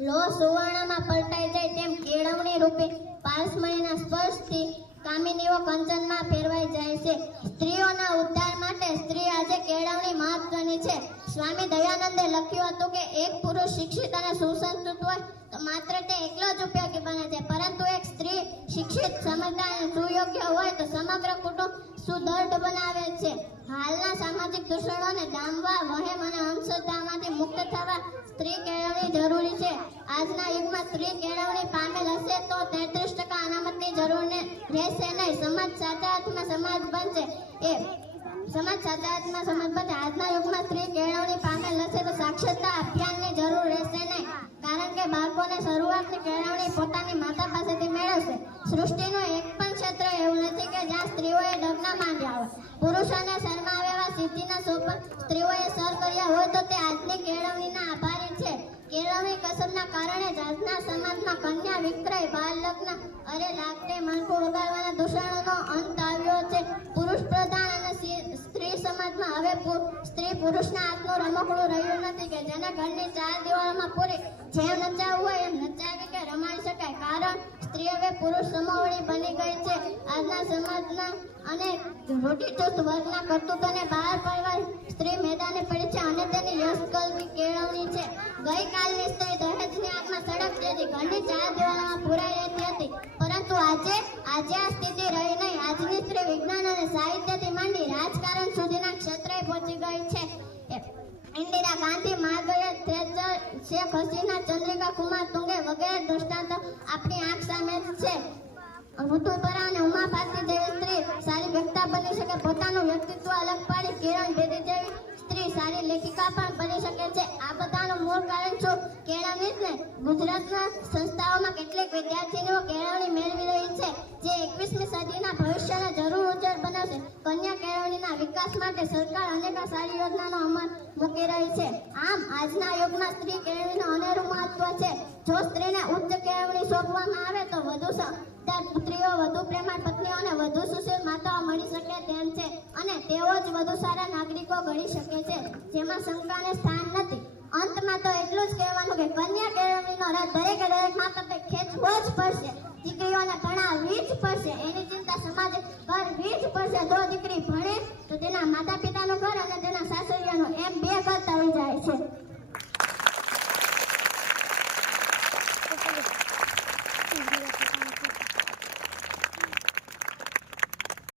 લો સુવર્ણમાં પલટાઈ જાય તેમ કેળવણી રૂપે પારસમણીના સ્પર્શથી કામિનીઓ કંચનમાં ફેરવાઈ જાય છે. સ્ત્રીઓના ઉદ્ધાર માટે સ્ત્રી આજે કેળવણી મહત્વની છે. સ્વામી દયાનંદે લખ્યું હતું કે એક પુરુષ શિક્ષિત અને સુસંસ્કૃત હોય તો માત્ર તે એકલો જ ઉપયોગી બને છે. પરંતુ એક સ્ત્રી શિક્ષિત, સમજદાર અને સુયોગ્ય હોય તો સમગ્ર કુટુંબ સુદૃઢ બનાવે છે. હાલના સામાજિક દૂષણોને ડામવા વહેમ અને અંધશ્રદ્ધામાંથી મુક્ત થવા સ્ત્રી કેળવણી જરૂરી છે. આજના યુગમાં સ્ત્રી કેળવણી પામેલ હશે તો તેત્રીસ ટકા અનામતની જરૂર રહેશે નહીં. સમાજ સાચા અર્થમાં સમાજ બનશે. એ સમાજ સમાજ બનશે. આજના યુગમાં સ્ત્રી કેળવણી પામેલ હશે તો સાક્ષરતા અભિયાનની જરૂર રહેશે નહીં. કારણ કે બાળકોને શરૂઆતની કેળવણી પોતાની માતા પાસેથી મેળવશે. સૃષ્ટિનો એક પુરુષોને શરમાવે એવા સિદ્ધિના સોપાન સ્ત્રીઓએ સર કર્યા હોય તો તે આજની કેળવણીના આભારી છે. કેળવણી કસબના કારણે જ આજના સમાજમાં કન્યા, વિક્રય બાળ લગ્ન અરે લાકડે માળખું વગાડવાના દૂષણોનો અંત આવ્યો છે. પુરુષ પ્રધાન અને સ્ત્રી સમાજમાં હવે સ્ત્રી પુરુષના હાથનું રમકડું રહ્યું નથી કે જેને ઘરની ચાર દિવાળમાં પૂરી જેમ નચાવવું હોય એમ નચાવી કે રમાડી શકાય. કારણ સ્ત્રી હવે પુરુષ સમોવડી બની ગઈ સમાજના અને રૂઢિચુસ્ત વર્ગના કરતૂતોને બહાર પાડવા સ્ત્રી મેદાને પડી છે અને તેની યશકલની કેળવણી છે. ગઈકાલની સ્ત્રી દહેજની આગમાં સડક હતી. ઘરની ચાર દિવાલોમાં પૂરાઈ રહેતી હતી. પરંતુ આજે આજે આ સ્થિતિ રહી નહીં. આજની સ્ત્રી વિજ્ઞાન અને સાહિત્યથી માંડી રાજકારણ સુધીના ક્ષેત્રે પહોંચી ગઈ છે. Indira Gandhi Margaret Thatcher Sheikh Hasina Chandrika Kumaratunga વગેરે દૃષ્ટાંતો આપણી આંખ સામે જ છે પરા અને ઉમા પાસે જેવી સ્ત્રી સારી વ્યક્તા બની શકે, પોતાનું વ્યક્તિત્વ અલગ પાડી કિરણ બેદી જેવી સ્ત્રી સારી લેખિકા પણ બની શકે છે. આ બધાનું મૂળ કારણ શું? કેળવણી ને. ગુજરાતના સંસ્થાઓમાં કેટલીક વિદ્યાર્થીનીઓ કેળવણી મેળવી રહી છે, જે એકવીસમી સદીના ભવિષ્યને જરૂર ઉજ્જવળ બનાવશે. કન્યા કેળવણીના વિકાસ માટે સરકાર અનેક સારી યોજનાનો અમલ મૂકી રહી છે. આમ, આજના યુગમાં સ્ત્રી કેળવણીનું અનેરું મહત્વ છે. જો સ્ત્રીને ઉચ્ચ કેળવણી સોંપવામાં આવે તો વધુ વધુ સુશીલ માતાઓ મળી શકે તેમ છે અને તેઓ જ વધુ સારા નાગરિકો ગણી શકે છે, જેમાં શંકાને સ્થાન નથી. અંતમાં તો એટલું જ કહેવાનું કે કન્યા કેળવણીનો રથ દરેક દરેક માતા ખેંચવો જ પડશે. દીકરીઓને ભણાવવી જ પડશે. એની ચિંતા સમાજે કરવી જ પડશે. જો દીકરી ભણે, તો તેના માતા પિતાનું ઘર અને તેના સાસરિયાનું એમ બે કરતા હોય જાય છે.